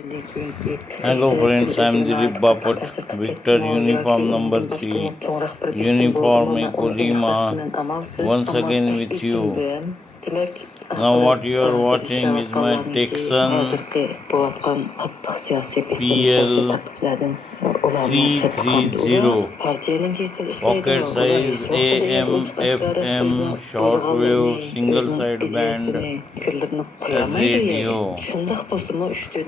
Hello friends, I am Dilip Bapat, Victor Uniform number 3, Uniform Ecolima, once again with you. Now what you are watching is my Texan PL 330, pocket size AM FM shortwave single side band radio.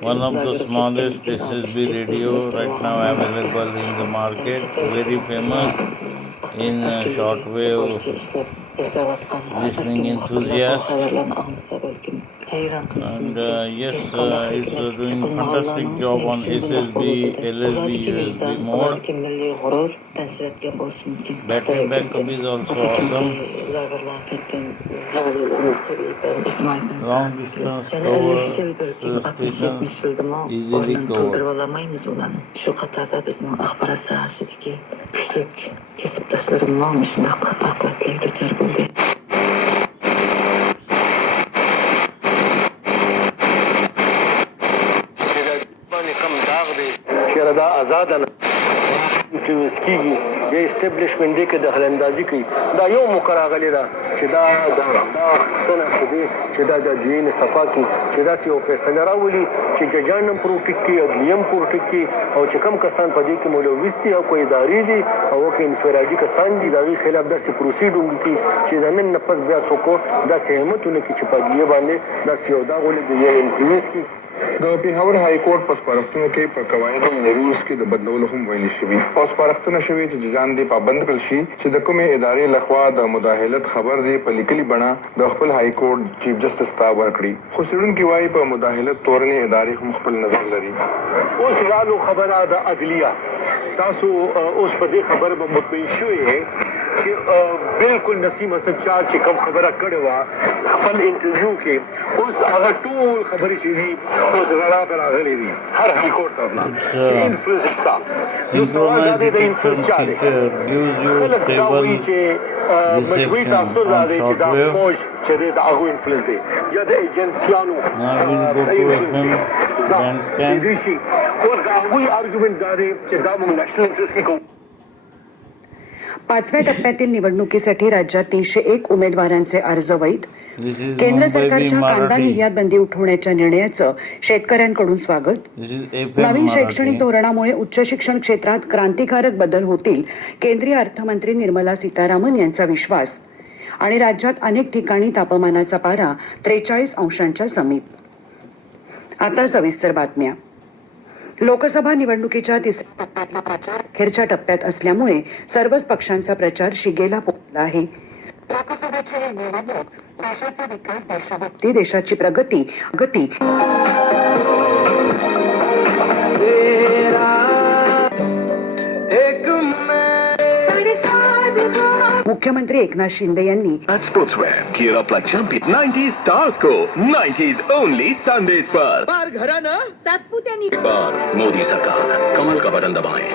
One of the smallest SSB radio right now available in the market, very famous in shortwave listening enthusiasts. And yes, it's doing fantastic job on SSB, LSB, USB mode. Battery backup is also awesome. Long distance cover stations easily covered. دا آزاد نه چې وسکیږي د اسټابلیشمنټ کې د هلندازي کوي دا یو مقراغلی ده چې دا څنګه چې دا د دین صفا کې چې دا یو فیصله راولي چې ججانم پروټیک کې اګلیم پروټیک کې او چې کم کسان په دې کې مولویستي او کوئی ادارې دي او کې انفرادي کسان دي دا غي خلاف داسې پروسیډونګ کې چې د نن نفس بیا څوک دا سهمتونه کې چې په دې باندې دا یو دا غولې د یو انټریس کې د پیښور های کورټ په سپارښتنو کې په قواعدو روز کې د بدلولو هم ویل شوي او سپارښتنه شوې چې ځان دې پابند کړل شي چې د کومې ادارې لخوا د مداخلت خبر دې په لیکلي بڼه د خپل های کورټ چیف جسټس ته ورکړي. خو څېړونکي وایي په مداخلت تورنې ادارې هم خپل نظر لري. اوس رالو خبره د عدلیه تاسو اوس په دې خبره به مطمئن شوئ چې بالکل نسیم حسن چار چې کوم خبره کړې وه خپل انټرویو کې اوس هغه ټول خبرې چې دي اوس رڼا ته راغلې دي هر هایکورټ ته انفلوئنس شته. یو سوال دا دی د انفلوئنس چا دی خلک دا وایي چې مجموعي تاثر دا دی چې دا فوج چې دی د هغو انفلوئنس دی یا د ایجنسیانو کېدای شي. اوس د هغوی ارګومنټ دا دی چې دا موږ نېشنل انټرست کې کوو. पाचव्या टप्प्यातील निवडणुकीसाठी राज्यात 301 उमेदवारांचे अर्ज वैध. केंद्र सरकारच्या कांदा निर्यात बंदी उठवण्याच्या निर्णयाचं शेतकऱ्यांकडून स्वागत. नवीन शैक्षणिक धोरणामुळे उच्च शिक्षण क्षेत्रात क्रांतिकारक बदल होतील, केंद्रीय अर्थमंत्री निर्मला सीतारामन यांचा विश्वास. आणि राज्यात अनेक ठिकाणी तापमानाचा पारा 43 अंशांच्या समीप. आता सविस्तर बातम्या. लोकसभा निवडणुकीच्या तिसऱ्या अखेरच्या टप्प्यात असल्यामुळे सर्वच पक्षांचा प्रचार शिगेला पोहोचला आहे. लोकसभेची ही निवडणूक देशाचा विकास, देशभक्ती, देशाची प्रगती मुख्यमंत्री एकनाथ शिंदे यांनी sportswear gear up like champion 90s stars को 90s ओनली संडेज पर बार घराना सातपुत्यानी बार मोदी सरकार कमल का बटन दबाएं.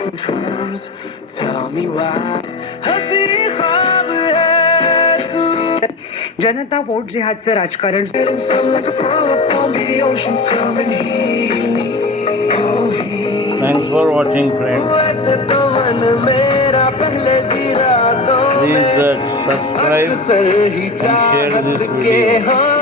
जनता वोट जिहादचं राजकारण Thanks for watching friends. Please subscribe and share this video.